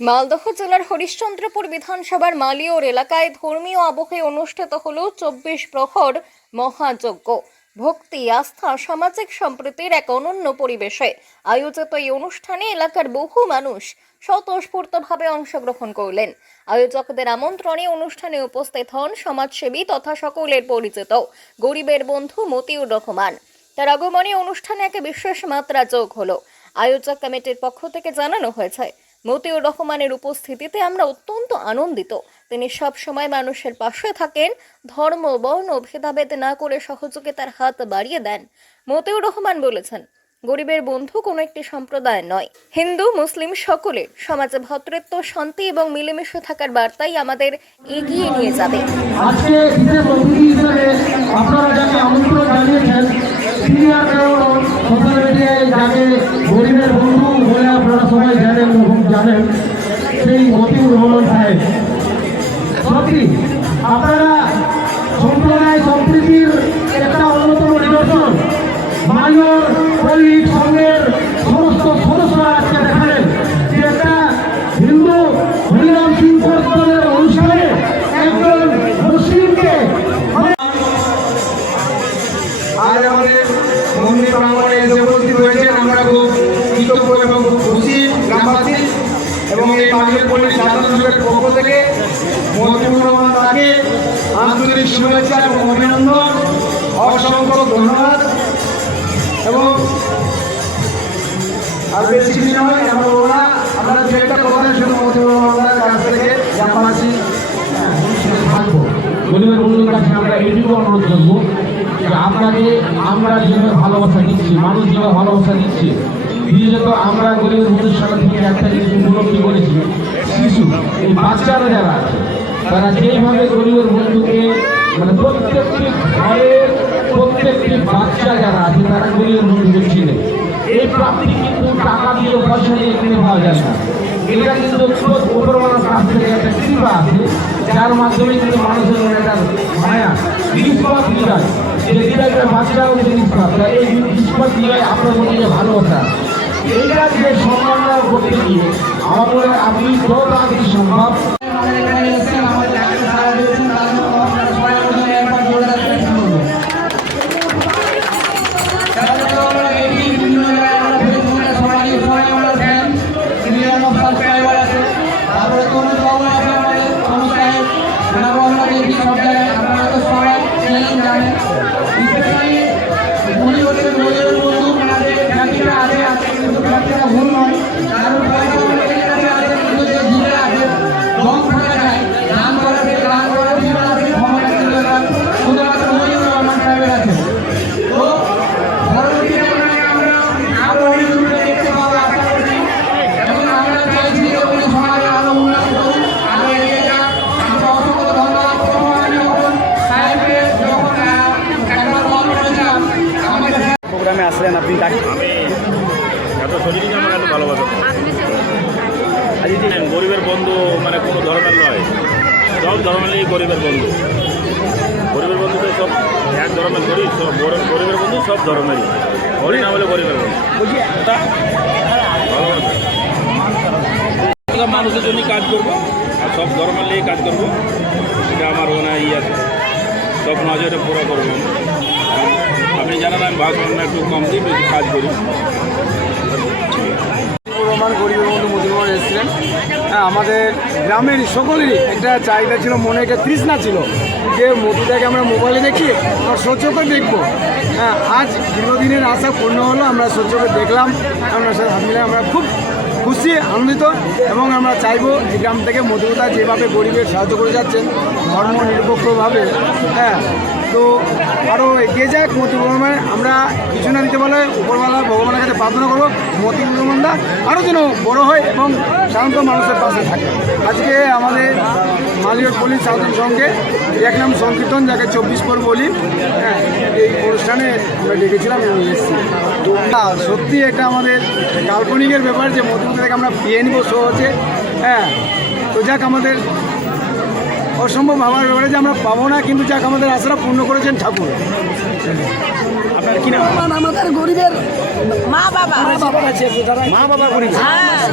মালদহ জেলার হরিশ্চন্দ্রপুর বিধানসভার মালিয়র এলাকায় ধর্মীয় আবহে অনুষ্ঠিত হল ২৪ প্রহর মহাযজ্ঞ। ভক্তি, আস্থা, সামাজিক সম্প্রীতির এক অনন্য পরিবেশে আয়োজিত এই অনুষ্ঠানে এলাকার বহু মানুষ স্বতঃস্ফূর্তভাবে অংশগ্রহণ করলেন। আয়োজকদের আমন্ত্রণে অনুষ্ঠানে উপস্থিত হন সমাজসেবী তথা সকলের পরিচিত গরিবের বন্ধু মতিউর রহমান। তার আগমনে অনুষ্ঠানে এক বিশেষ মাত্রা যোগ হলো। আয়োজক কমিটির পক্ষ থেকে জানানো হয়েছে, মতিউর রহমানের উপস্থিতিতে আমরা অত্যন্ত আনন্দিত। তিনি সব সময় মানুষের পাশে থাকেন, ধর্ম বর্ণ ভেদাভেদ না করে সহযোগিতার হাত বাড়িয়ে দেন। মতিউর রহমান বলেছেন, গরিবের বন্ধু কোনো একটি সম্প্রদায় নয়, হিন্দু মুসলিম সকলের সমাজে ভ্রাতৃত্ব, শান্তি এবং মিলেমিশে থাকার বার্তাই আমাদের এগিয়ে নিয়ে যাবে। আজকে বিশেষ অতিথি হিসেবে আপনারা যাকে আমন্ত্রণ জানিয়েছেন, তিনি আর সোশ্যাল মিডিয়ায় যাকে গরিবের বন্ধু বলে আপনারা সবাই জানেন এবং জানেন, সেই মতিউর রহমান সাহেব। সত্যি আপনারা সম্প্রদায় সম্প্রীতির একটা অন্যতম নিদর্শন। মালিয়র পল্লী সংঘের সমস্ত সদস্যরা আজকে দেখালেন যে একটা হিন্দু হরিনাম সিংহের অনুষ্ঠানে একজন মুসলিমকে আজ আমাদের মন্দির প্রাঙ্গণে এসে উপস্থিত হয়েছেন। আমরা খুব কৃতজ্ঞ এবং খুব খুশি গ্রামবাসী এবং এই মালিয়র পল্লী সাধারণ যুগের পক্ষ থেকে মতিউর রহমান তাকে আন্তরিক শুভেচ্ছা এবং অভিনন্দন, অসংখ্য ধন্যবাদ। এবং আর বেশি কিছু নয়, আমরা ওরা আমরা দু একটা কথা শুধু মতিউর রহমানের কাছ থেকে গ্রামবাসী থাকবো। গরিবের বন্ধুর কাছে আমরা এইটুকু অনুরোধ করবো যে আপনাকে আমরা যেভাবে ভালোবাসা দিচ্ছি, মানুষ যেভাবে ভালোবাসা দিচ্ছে, বিশেষত আমরা গরিবের বন্ধুর সাথে থেকে একটা জিনিস উপলব্ধি করেছি, শিশু এই বাচ্চারা যারা আছে তারা যেইভাবে গরিবের বন্ধুকে মানে প্রত্যেকটি ঘরের প্রত্যেকটি বাচ্চা যারা আছে তারা গরিবের বন্ধুকে চিনে। এই প্রাপ্তি কিন্তু টাকা দিয়ে পয়সা দিয়ে কিনে পাওয়া যায় না। এটা কিন্তু উপরওয়ালার কাছ থেকে একটা কৃপা আছে, যার মাধ্যমে কিন্তু মানুষের মনে একটা মায়া নিষ্পাত হৃদয়, যে হৃদয়টা বাচ্চাও নিষ্পাত, এই নিষ্পাত হৃদয় আপনার মধ্যে যে ভালোবাসা, এইটা যে সম্মান করতে গিয়ে আমার মনে হয় আপনি যত তাড়াতাড়ি সম্ভব আসলেন আপনি? আমি এত শরীরকে আমার এত ভালোবাসা। গরিবের বন্ধু মানে কোনো ধরনের নয়, সব ধর্মেরই গরিবের বন্ধু। গরিবের বন্ধু তো সব এক ধর্মের গরিব, সব গরিবের বন্ধু সব ধর্মেরই। হরি না বলে গরিবের বন্ধু ভালোবাসা। মানুষের জন্যই কাজ করবো আর সব ধর্মের নিয়েই কাজ করবো, এটা আমার মনে হয় আছে, স্বপ্ন আছে, এটা পুরো করবো। আপনি জানেন আমি ভাষণ একটু কম দিই, বেশি কাজ করি। রহমান গরিবের বন্ধু মতিউর রহমান এসেছিলেন। হ্যাঁ, আমাদের গ্রামের সকলেরই একটা চাহিদা ছিল, মনে একটা তৃষ্ণা ছিল যে মতিটাকে আমরা মোবাইলে দেখি, আমরা সচক্ষে দেখবো। হ্যাঁ, আজ দীর্ঘদিনের আশা পূর্ণ হলো, আমরা সচক্ষে দেখলাম। আমরা সাথে হাত মিলে আমরা খুব খুশি, আনন্দিত এবং আমরা চাইবো এই গ্রাম থেকে মতিউরদা যেভাবে গরিবের সাহায্য করে যাচ্ছেন ধর্ম নিরপেক্ষভাবে, হ্যাঁ, তো আরও এগিয়ে যাক মতিউর রহমান। আমরা কিছু না দিতে বলে উপরওয়ালা ভগবানের কাছে প্রার্থনা করবো মতিউর রহমানদা আরও যেন বড় হয় এবং সাধারণত মানুষের পাশে থাকে। আজকে আমাদের মালিয়র পল্লী সাধারণ সংঘে এক নাম সংকীর্তন, যাকে 24 পর বলি, হ্যাঁ, এই অনুষ্ঠানে আমরা ডেকেছিলাম এবং এসেছি। সত্যি এটা আমাদের কাল্পনিকের ব্যাপার যে মতিউর থেকে আমরা পেয়ে নিব সহজে। হ্যাঁ, তো যাক আমাদের অসম্ভব ভাবার ব্যাপারে যে আমরা পাবো না, কিন্তু যাক আমাদের আশাটা পূর্ণ করেছেন ঠাকুর। আপনার কি নাম? আমাদের গরিবের মা বাবা মা বাবা গরিব।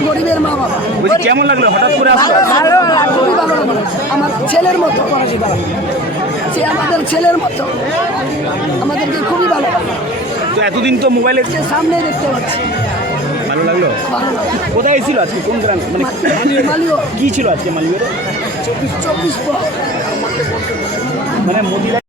গরিবের মা বাবা বলছি কেমন লাগলো হঠাৎ করে আসলো? খুবই ভালো লাগলো। আমার ছেলের মতো সে আমাদের ছেলের মতো, আমাদেরকে খুবই ভালো লাগলো। তো এতদিন তো মোবাইলে সে সামনে দেখতে পাচ্ছি, ভালো লাগলো। ভালো লাগলো। কোথায় ছিল আজকে, কোন গ্রাম, মানে মালিও কি ছিল আজকে মালিবারে? 24 মানে মোদিরা